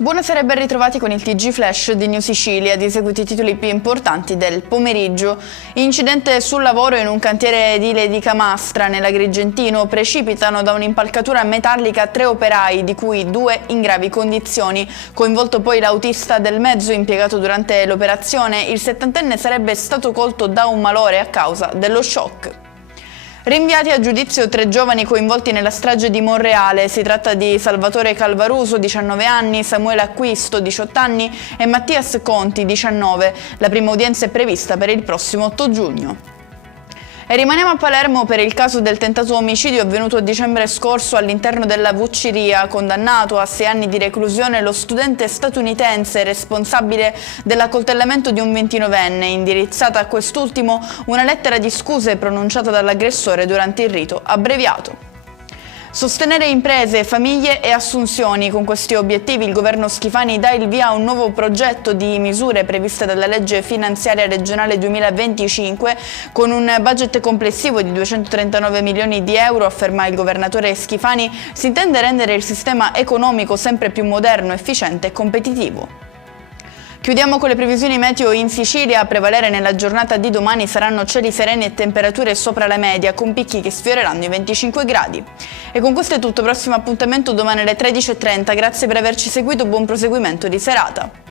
Buonasera e ben ritrovati con il TG Flash di New Sicilia, di seguito i titoli più importanti del pomeriggio. Incidente sul lavoro in un cantiere edile di Camastra, nell'Agrigentino. Precipitano da un'impalcatura metallica 3 operai, di cui 2 in gravi condizioni. Coinvolto poi l'autista del mezzo impiegato durante l'operazione, il 70enne sarebbe stato colto da un malore a causa dello shock. Rinviati a giudizio 3 giovani coinvolti nella strage di Monreale. Si tratta di Salvatore Calvaruso, 19 anni, Samuele Acquisto, 18 anni e Mattias Conti, 19. La prima udienza è prevista per il prossimo 8 giugno. E rimaniamo a Palermo per il caso del tentato omicidio avvenuto a dicembre scorso all'interno della Vucciria. Condannato a 6 anni di reclusione lo studente statunitense responsabile dell'accoltellamento di un 29enne, indirizzata a quest'ultimo una lettera di scuse pronunciata dall'aggressore durante il rito abbreviato. Sostenere imprese, famiglie e assunzioni. Con questi obiettivi il governo Schifani dà il via a un nuovo progetto di misure previste dalla legge finanziaria regionale 2025 con un budget complessivo di 239 milioni di euro, afferma il governatore Schifani. Si intende rendere il sistema economico sempre più moderno, efficiente e competitivo. Chiudiamo con le previsioni meteo in Sicilia. A prevalere nella giornata di domani saranno cieli sereni e temperature sopra la media, con picchi che sfioreranno i 25 gradi. E con questo è tutto, prossimo appuntamento domani alle 13:30. Grazie per averci seguito, buon proseguimento di serata.